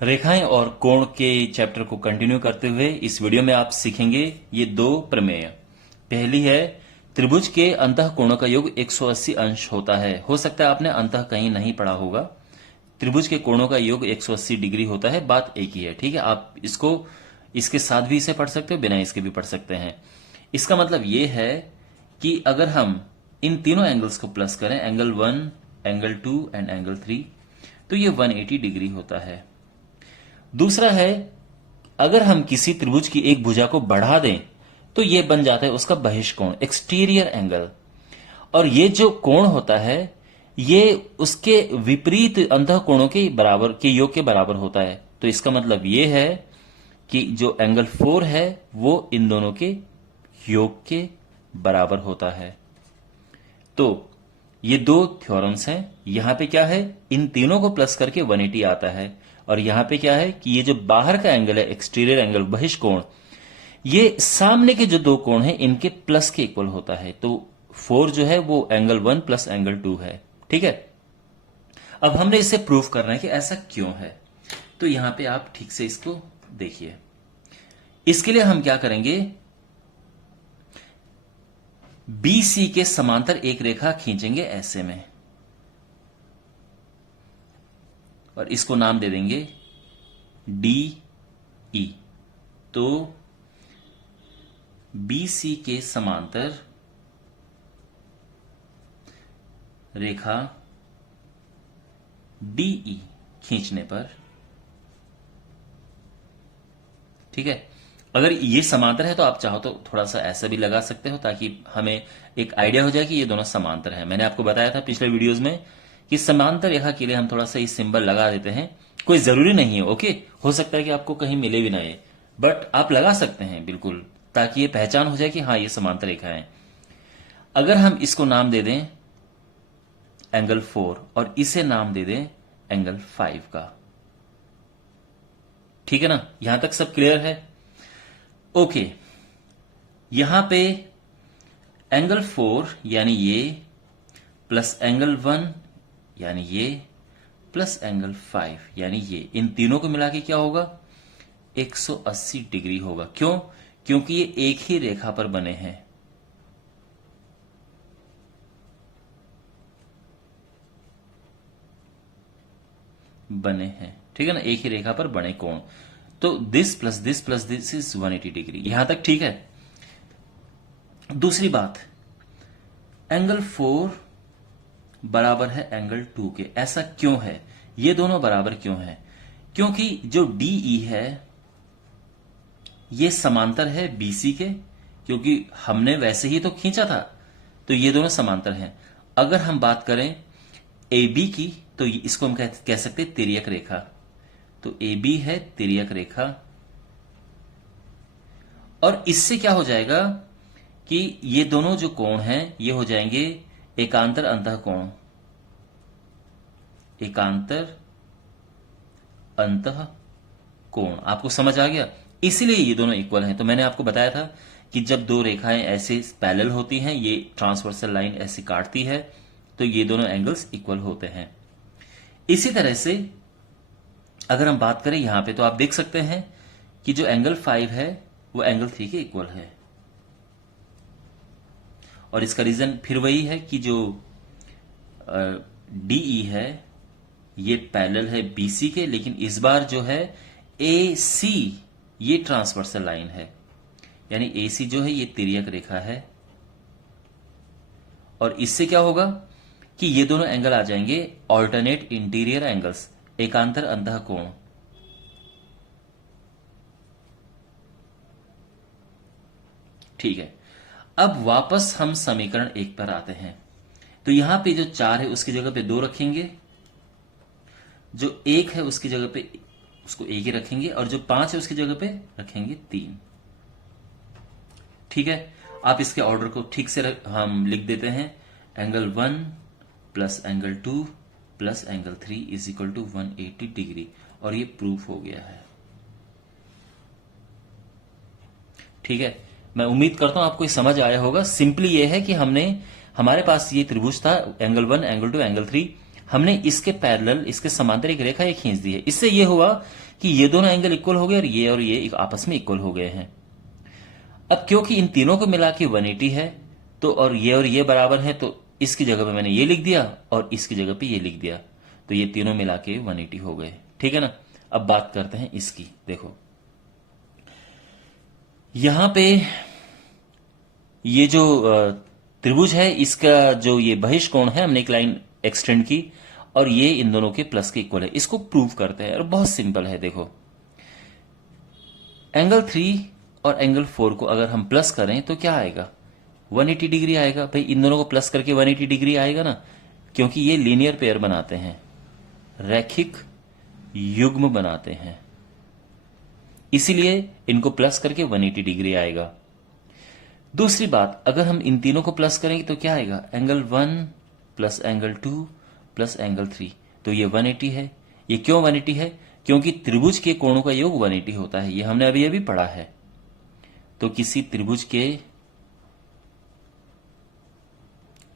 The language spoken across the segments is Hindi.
रेखाएं और कोण के चैप्टर को कंटिन्यू करते हुए इस वीडियो में आप सीखेंगे ये दो प्रमेय। पहली है त्रिभुज के अंतः कोणों का योग 180 अंश होता है। हो सकता है आपने अंतः कहीं नहीं पढ़ा होगा। त्रिभुज के कोणों का योग 180 डिग्री होता है, बात एक ही है। ठीक है, आप इसको इसके साथ भी इसे पढ़ सकते हो, बिना इसके भी पढ़ सकते हैं। इसका मतलब ये है कि अगर हम इन तीनों एंगल्स को प्लस करें, एंगल 1, एंगल 2 एंड एंगल 3, तो ये 180 डिग्री होता है। दूसरा है अगर हम किसी त्रिभुज की एक भुजा को बढ़ा दें तो यह बन जाता है उसका बहिष्कोण, एक्सटीरियर एंगल। और ये जो कोण होता है ये उसके विपरीत अंतः कोणों के बराबर के योग के बराबर होता है। तो इसका मतलब ये है कि जो एंगल 4 है वो इन दोनों के योग के बराबर होता है। तो ये दो थ्योरम्स हैं। यहां पे क्या है, इन तीनों को प्लस करके 180 आता है। और यहां पे क्या है कि ये जो बाहर का एंगल है, एक्सटीरियर एंगल, बहिष्कोण, ये सामने के जो दो कोण हैं इनके प्लस के इक्वल होता है। तो 4 जो है वो एंगल 1 प्लस एंगल 2 है। ठीक है, अब हमने इसे प्रूव करना है कि ऐसा क्यों है। तो यहां पे आप ठीक से इसको देखिए। इसके लिए हम क्या करेंगे, BC के समांतर एक रेखा खींचेंगे ऐसे में, और इसको नाम दे देंगे DE। तो BC के समांतर रेखा DE खींचने पर, ठीक है, अगर ये समांतर है तो आप चाहो तो थोड़ा सा ऐसा भी लगा सकते हो ताकि हमें एक आइडिया हो जाए कि ये दोनों समांतर हैं। मैंने आपको बताया था पिछले वीडियोस में कि समांतर रेखा के लिए हम थोड़ा सा ये सिंबल लगा देते हैं। कोई जरूरी नहीं है, ओके, हो सकता है कि आपको कहीं मिले भी ना ये, बट आप लगा सकते हैं बिल्कुल, ताकि ये पहचान हो जाए कि हाँ ये समांतर रेखा है। अगर हम इसको नाम दे दें एंगल 4 और इसे नाम दे दें एंगल 5 का, ठीक है ना, यहां तक सब क्लियर है। ओके, यहां पे एंगल 4 यानी ये प्लस एंगल 1 यानी ये प्लस एंगल 5 यानी ये, इन तीनों को मिला के क्या होगा, 180 डिग्री होगा। क्यों? क्योंकि ये एक ही रेखा पर बने हैं। ठीक है ना, एक ही रेखा पर बने कोण। तो this plus this is 180 degree. यहां तक ठीक है। दूसरी बात, एंगल 4 बराबर है एंगल 2 के। ऐसा क्यों है, ये दोनों बराबर क्यों है? क्योंकि जो DE है ये समांतर है BC के, क्योंकि हमने वैसे ही तो खींचा था, तो ये दोनों समांतर हैं। अगर हम बात करें AB की तो इसको हम कह सकते हैं तिर्यक रेखा। तो AB है तिर्यक रेखा, और इससे क्या हो जाएगा कि ये दोनों जो कोण हैं ये हो जाएंगे एकांतर अंतः कोण, एकांतर अंतः कोण। आपको समझ आ गया? इसीलिए ये दोनों इक्वल हैं। तो मैंने आपको बताया था कि जब दो रेखाएं ऐसे पैरेलल होती हैं, ये ट्रांसवर्सल लाइन ऐसे काटती है, तो ये दोनों एंगल्स इक्वल होते हैं। इसी तरह से अगर हम बात करें यहां पे, तो आप देख सकते हैं कि जो एंगल 5 है वो एंगल 3 के इक्वल है। और इसका रीजन फिर वही है कि जो DE है ये पैरेलल है BC के, लेकिन इस बार जो है AC ये ट्रांसवर्सल लाइन है, यानी AC जो है ये तिर्यक रेखा है। और इससे क्या होगा कि ये दोनों एंगल आ जाएंगे ऑल्टरनेट इंटीरियर एंगल्स, एकांतर अंतः कोण। ठीक है, अब वापस हम समीकरण 1 पर आते हैं। तो यहां पे जो 4 है उसकी जगह पे 2 रखेंगे, जो 1 है उसकी जगह पे उसको 1 ही रखेंगे, और जो 5 है उसकी जगह पे रखेंगे 3। ठीक है, आप इसके ऑर्डर को ठीक से हम लिख देते हैं, angle 1 plus angle 2 plus angle 3 is equal to 180 degree. और ये प्रूफ हो गया है। ठीक है, मैं उम्मीद करता हूं आपको ये समझ आया होगा। सिंपली ये है कि हमारे पास ये त्रिभुज था, एंगल 1 एंगल 2 एंगल 3, हमने इसके पैरेलल, इसके समांतर एक रेखा ये खींच दी है। इससे ये हुआ कि ये दोनों एंगल इक्वल हो गए और ये एक आपस में इक्वल हो गए हैं। अब क्योंकि इन तीनों को मिला के 180 है, तो और ये बराबर है, तो इसकी जगह पे मैंने ये लिख दिया और इसकी जगह पे ये लिख दिया, तो ये तीनों मिला के 180 हो गए। ठीक है ना। अब बात करते हैं इसकी। देखो यहां पे ये जो त्रिभुज है, इसका जो ये बहिष कोण है, हमने एक लाइन एक्सटेंड की और ये इन दोनों के प्लस के इक्वल है। इसको प्रूव करते हैं और बहुत सिंपल है। देखो एंगल 3 और एंगल 4 को अगर हम प्लस करें तो क्या आएगा? 180 डिग्री आएगा। भाई इन दोनों को प्लस करके 180 डिग्री आएगा ना, क्योंकि ये लीनियर पेयर बनाते हैं, रैखिक युग्म बनाते हैं, इसीलिए इनको प्लस करके 180 डिग्री आएगा। दूसरी बात, अगर हम इन तीनों को प्लस करेंगे तो क्या आएगा? Angle 1 plus angle 2 plus angle 3, तो ये 180 है। ये क्यों 180 है? क्योंकि त्रिभुज के कोणों का योग 180 होता है। ये हमने अभी अभी पढ़ा है। तो किसी त्रिभुज के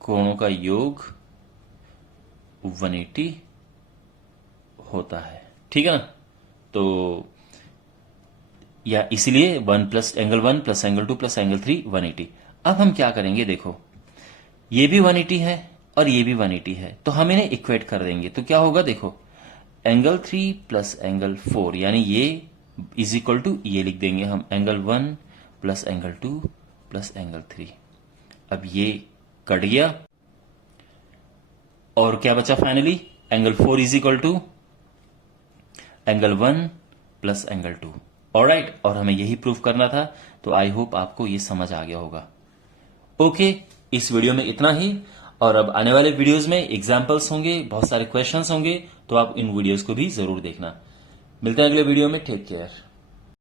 कोणों का योग 180 होता है। ठीक है ना। तो या इसीलिए 1 plus angle 1 plus angle 2 plus angle 3 180। अब हम क्या करेंगे? देखो ये भी 180 है और ये भी 180 है, तो हम इन्हें इक्वेट कर देंगे। तो क्या होगा? देखो एंगल 3 प्लस एंगल 4, यानी ये इज इक्वल टू ये लिख देंगे हम, angle 1 plus angle 2 plus angle 3। अब ये कट गया और क्या बचा finally? Angle 4 is equal to angle 1 plus angle 2। Alright, और हमें यही प्रूफ करना था। तो आई होप आपको ये समझ आ गया होगा। ओके, इस वीडियो में इतना ही, और अब आने वाले वीडियोस में एग्जाम्पल्स होंगे, बहुत सारे क्वेश्चंस होंगे, तो आप इन वीडियोस को भी जरूर देखना। मिलते हैं अगले वीडियो में। Take care.